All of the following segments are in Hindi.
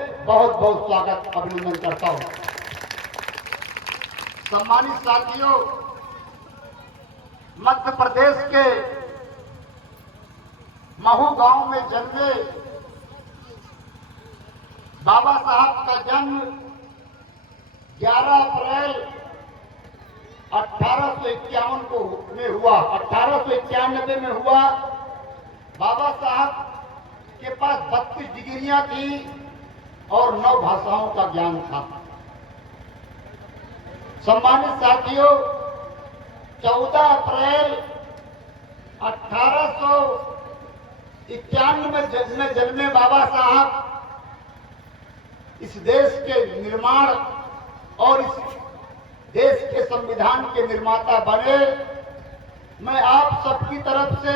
बहुत बहुत स्वागत अभिनंदन करता हूं। सम्मानित साथियों, मध्य प्रदेश के महू गांव में जन्मे बाबा साहब का जन्म 11 अप्रैल 1851 को में हुआ। 1891 में हुआ। बाबा साहब के पास 32 डिग्रियां थी और 9 भाषाओं का ज्ञान था। सम्मानित साथियों, 14 अप्रैल 1891 में जन्मे बाबा साहब इस देश के निर्माण और इस देश के संविधान के निर्माता बने। मैं आप सबकी तरफ से,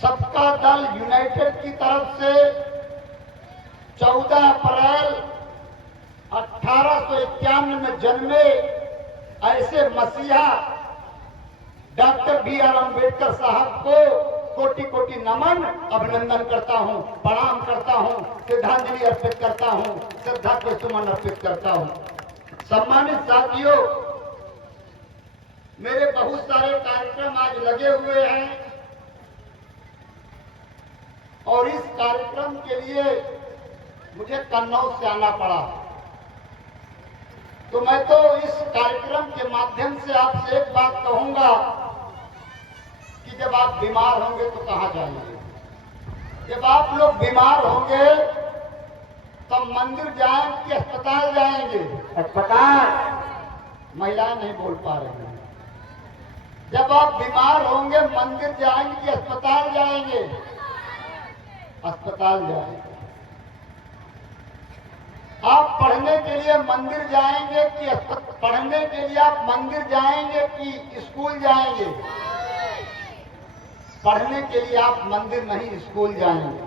सबका दल यूनाइटेड की तरफ से 14 अप्रैल 1891 में जन्मे ऐसे मसीहा डॉक्टर बी.आर. अम्बेडकर साहब को कोटि कोटि नमन, अभिनंदन करता हूं, प्रणाम करता हूं, श्रद्धांजलि अर्पित करता हूं, श्रद्धा के सुमन अर्पित करता हूं। सम्मानित साथियों, मेरे बहुत सारे कार्यक्रम आज लगे हुए हैं और इस कार्यक्रम के लिए मुझे कन्नौज से आना पड़ा। तो मैं तो इस कार्यक्रम के माध्यम से आपसे एक बात कहूंगा कि जब आप बीमार होंगे तो कहां जाएंगे? जब आप लोग बीमार होंगे तब मंदिर जाएंगे कि अस्पताल जाएंगे? अस्पताल। महिलाएं नहीं बोल पा रही हैं। जब आप बीमार होंगे मंदिर जाएंगे कि अस्पताल जाएंगे? अस्पताल जाएंगे। आप पढ़ने के लिए मंदिर जाएंगे कि पढ़ने के लिए आप मंदिर जाएंगे कि स्कूल जाएंगे? पढ़ने के लिए आप मंदिर नहीं स्कूल जाएंगे।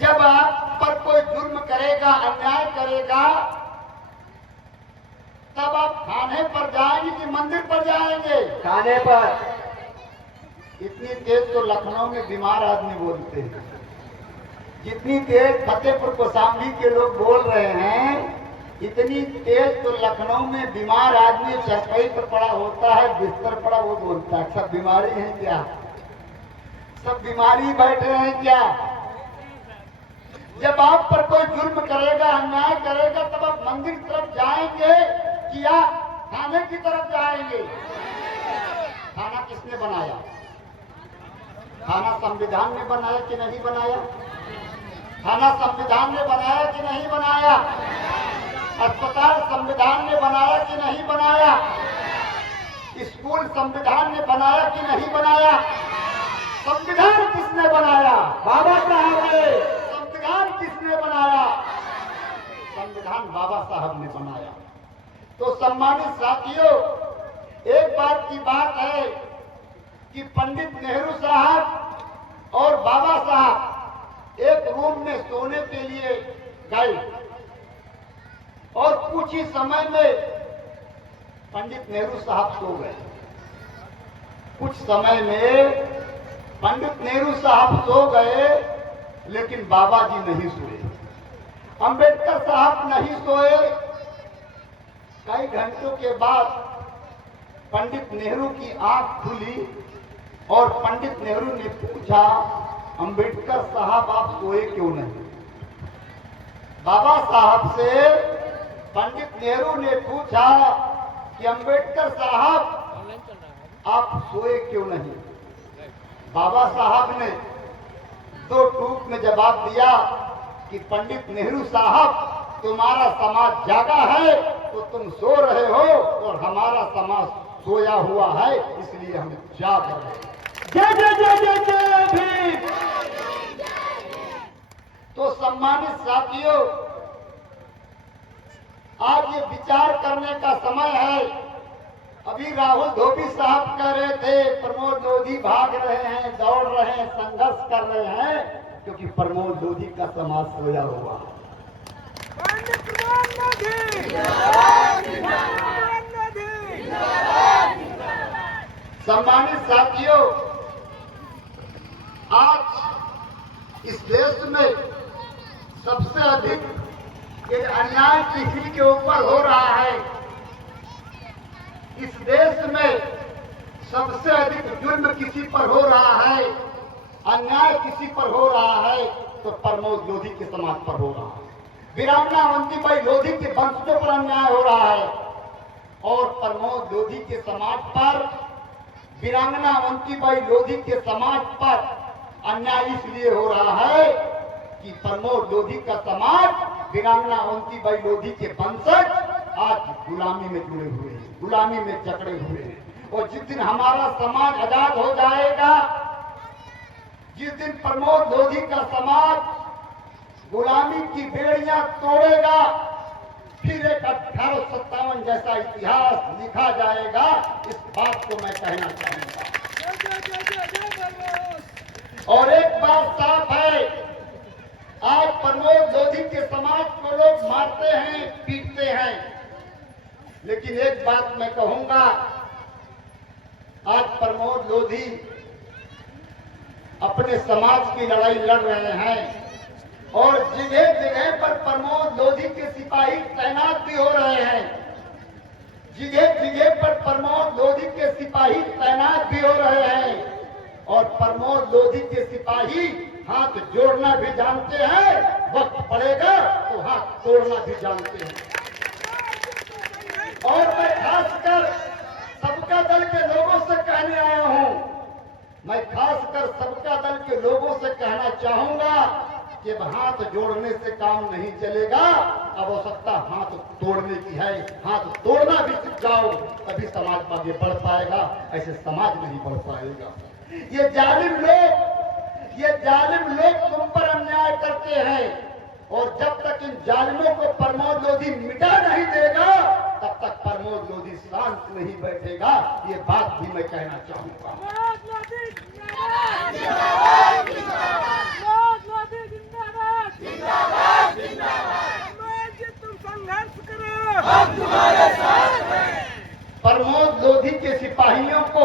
जब आप पर कोई जुर्म करेगा, अन्याय करेगा, तब आप थाने पर जाएंगे कि मंदिर पर जाएंगे? थाने पर। इतनी तेज तो लखनऊ में बीमार आदमी बोलते हैं, जितनी तेज फतेहपुर कौशाम्बी के लोग बोल रहे हैं, इतनी तेज तो लखनऊ में बीमार आदमी चरपाई पर पड़ा होता है, बिस्तर पड़ा, वो बोलता है। सब बीमारी है क्या? सब बीमारी बैठे हैं क्या? जब आप पर कोई जुर्म करेगा, अन्याय करेगा, तब आप मंदिर की तरफ जाएंगे कि आप थाने की तरफ जाएंगे? थाना किसने बनाया? थाना संविधान ने बनाया कि नहीं बनाया? थाना संविधान ने बनाया कि नहीं बनाया? अस्पताल संविधान ने बनाया कि नहीं बनाया? स्कूल संविधान ने बनाया कि नहीं बनाया? संविधान किसने बनाया? बाबा साहब ने। संविधान किसने बनाया? संविधान बाबा साहब ने बनाया। तो सम्मानित साथियों, एक बात की बात है कि पंडित नेहरू साहब और बाबा साहब एक रूम में सोने के लिए गए और कुछ ही समय में पंडित नेहरू साहब सो गए। कुछ समय में पंडित नेहरू साहब सो गए, लेकिन बाबा जी नहीं सोए, अंबेडकर साहब नहीं सोए। कई घंटों के बाद पंडित नेहरू की आंख खुली और पंडित नेहरू ने पूछा, अंबेडकर साहब आप सोए क्यों नहीं? बाबा साहब से पंडित नेहरू ने पूछा कि अंबेडकर साहब आप सोए क्यों नहीं? बाबा साहब ने 2 टूक में जवाब दिया कि पंडित नेहरू साहब, तुम्हारा समाज जागा है तो तुम सो रहे हो और हमारा समाज सोया हुआ है, इसलिए हम जाग रहे हैं। जय जय जय जय जय भीम। तो सम्मानित साथियों, आज ये विचार करने का समय है। अभी राहुल धोबी साहब कह रहे थे प्रमोद लोधी भाग रहे हैं, दौड़ रहे हैं, संघर्ष कर रहे हैं, क्योंकि प्रमोद लोधी का समाज सोया हुआ है। सम्मानित साथियों, आज इस देश में सबसे अधिक ये अन्याय किसी के ऊपर हो रहा है, इस देश में सबसे अधिक जुल्म किसी पर हो रहा है, अन्याय किसी पर हो रहा है तो प्रमोद लोधी के समाज पर हो रहा है। वीरांगना अवंतीबाई लोधी के वंशजों पर अन्याय हो रहा है और प्रमोद लोधी के समाज पर, वीरांगना अवंतीबाई लोधी के समाज पर अन्याय इसलिए हो रहा है कि प्रमोद लोधी का समाज वीरांगना अवंतीबाई लोधी के वंशज आज गुलामी में जुड़े हुए हैं, गुलामी में जकड़े हुए हैं। और जिस दिन हमारा समाज आजाद हो जाएगा, जिस दिन प्रमोद लोधी का समाज गुलामी की बेड़ियां तोड़ेगा, फिर एक 1857 जैसा इतिहास लिखा जाएगा। इस बात को मैं कहना चाहूंगा। और एक बात साफ है, आज प्रमोद लोधी के समाज को लोग मारते हैं, पीटते हैं, लेकिन एक बात मैं कहूंगा, आज प्रमोद लोधी अपने समाज की लड़ाई लड़ रहे हैं और जगह जगह पर प्रमोद लोधी के सिपाही तैनात भी हो रहे हैं, जगह जगह पर प्रमोद लोधी के सिपाही तैनात भी हो रहे हैं और प्रमोद लोधी के सिपाही हाथ जोड़ना भी जानते हैं, वक्त पड़ेगा तो हाथ तोड़ना भी जानते हैं। और मैं खासकर सबका दल के लोगों से कहने आया हूं, मैं खासकर सबका दल के लोगों से कहना चाहूंगा कि अब हाथ जोड़ने से काम नहीं चलेगा, अब आवश्यकता हाथ तोड़ने की है। हाथ तोड़ना भी सीख जाओ, तभी समाज आगे बढ़ पाएगा, ऐसे समाज नहीं बढ़ पाएगा। ये जालिम लोग तुम पर अन्याय करते हैं और जब तक इन जालिमों को प्रमोद लोधी मिटा नहीं देगा, तब तक प्रमोद लोधी शांत नहीं बैठेगा। ये बात भी मैं कहना चाहूंगा। प्रमोद लोधी के सिपाहियों को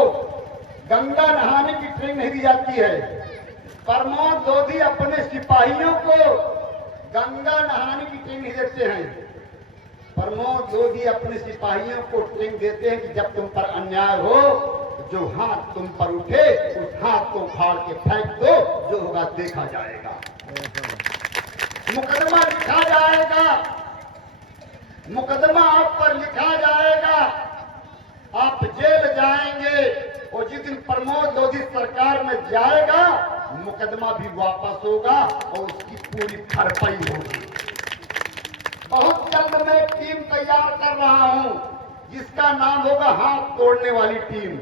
गंगा नहाने की ट्रेनिंग नहीं दी जाती है। प्रमोद लोधी अपने सिपाहियों को गंगा नहाने की ट्रेनिंग नहीं देते हैं। प्रमोद लोधी अपने सिपाहियों को ट्रेनिंग देते हैं कि जब तुम पर अन्याय हो, जो हाथ तुम पर उठे उस हाथ को फाड़ के फेंक दो, जो होगा देखा जाएगा, मुकदमा लिखा जाएगा, मुकदमा आप पर लिखा जाएगा, आप जेल जाएंगे और जिस दिन प्रमोद लोधी सरकार में जाएगा, मुकदमा भी वापस होगा और उसकी पूरी भरपाई होगी। बहुत जल्द मैं एक टीम तैयार कर रहा हूं जिसका नाम होगा हाथ तोड़ने वाली टीम।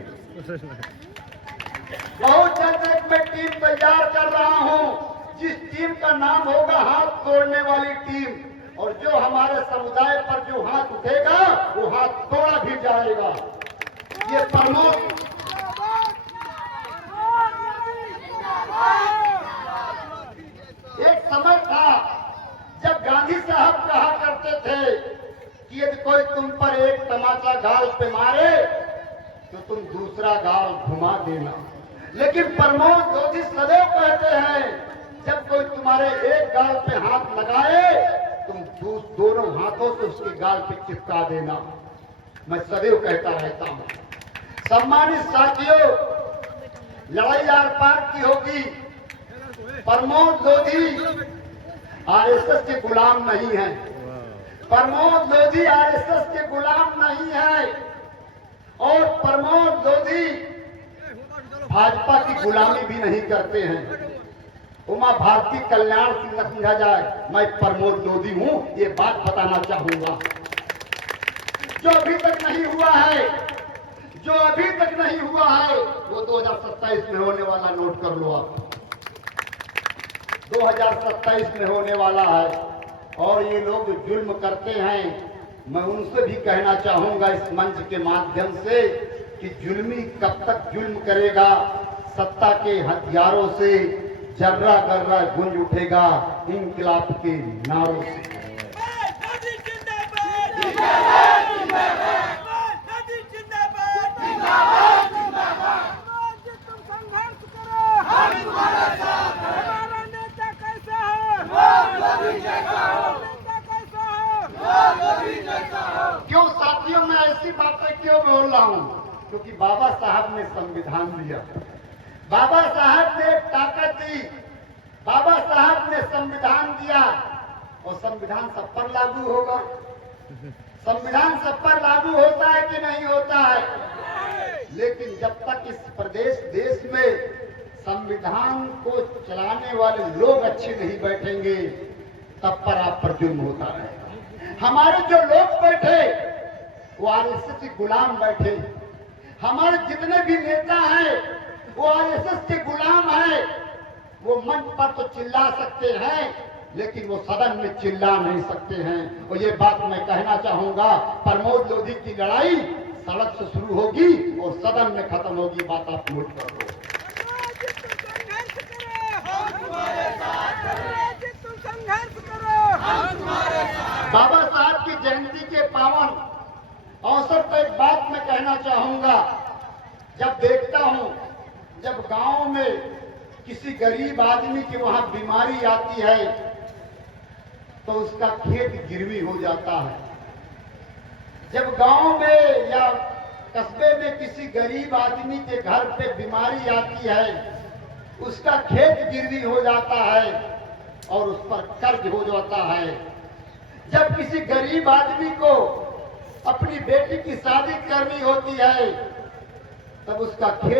बहुत जल्द एक मैं टीम तैयार कर रहा हूं जिस टीम का नाम होगा हाथ तोड़ने वाली टीम। और जो हमारे समुदाय पर जो हाथ उठेगा वो हाथ तोड़ा भी जाएगा। ये प्रमोद एक समय था जब गांधी साहब कहा करते थे कि यदि कोई तुम पर एक तमाचा गाल पे मारे तो तुम दूसरा गाल घुमा देना। लेकिन प्रमोद लोधी सदैव कहते हैं जब कोई तुम्हारे एक गाल पे हाथ लगाए तुम दोनों हाथों से उसके गाल पे चिपका देना। मैं सदैव कहता रहता हूं। सम्मानित साथियों, लड़ाई आर पार की होगी। प्रमोद लोधी आरएसएस के गुलाम नहीं है। प्रमोद लोधी आरएसएस के गुलाम नहीं है और प्रमोद लोधी भाजपा की गुलामी भी नहीं करते हैं। उमा भारती कल्याण सिंह न समझा जाए, मैं प्रमोद लोधी हूं, ये बात बताना चाहूंगा। जो अभी तक नहीं हुआ है, जो अभी तक नहीं हुआ है वो 2027 में होने वाला, नोट कर लो आप, 2027 में होने वाला है। और ये लोग जो जुल्म करते हैं, मैं उनसे भी कहना चाहूंगा इस मंच के माध्यम से कि जुल्मी कब तक जुल्म करेगा। सत्ता के हथियारों से जर्रा गर्रा गूंज उठेगा इंकलाब के नारों से। क्यों साथियों, मैं ऐसी बातें क्यों बोल रहा हूं? क्योंकि बाबा साहब ने संविधान दिया, बाबा साहब ने ताकत दी, बाबा साहब ने संविधान दिया, और संविधान सब पर लागू होगा। संविधान सब पर लागू होता है कि नहीं होता है? लेकिन जब तक इस देश में संविधान को चलाने वाले लोग अच्छे नहीं बैठेंगे, तब पर आप पर जुल्म होता रहेगा। हमारे जो लोग बैठे वो आरएसएस के गुलाम बैठे, हमारे जितने भी नेता हैं वो आरएसएस के गुलाम हैं। वो मंच पर तो चिल्ला सकते हैं, लेकिन वो सदन में चिल्ला नहीं सकते हैं। और ये बात मैं कहना चाहूंगा, प्रमोद लोधी की लड़ाई सड़क से शुरू होगी और सदन में खत्म होगी। बात आप नोट कर दो। बाबा साहब की जयंती के पावन अवसर पर एक बात मैं कहना चाहूंगा। जब देखता हूं, जब गांव में किसी गरीब आदमी की वहां बीमारी आती है तो उसका खेत गिरवी हो जाता है। जब गांव में या कस्बे में किसी गरीब आदमी के घर पे बीमारी आती है, उसका खेत गिरवी हो जाता है और उस पर कर्ज हो जाता है। जब किसी गरीब आदमी को अपनी बेटी की शादी करनी होती है, तब उसका खेत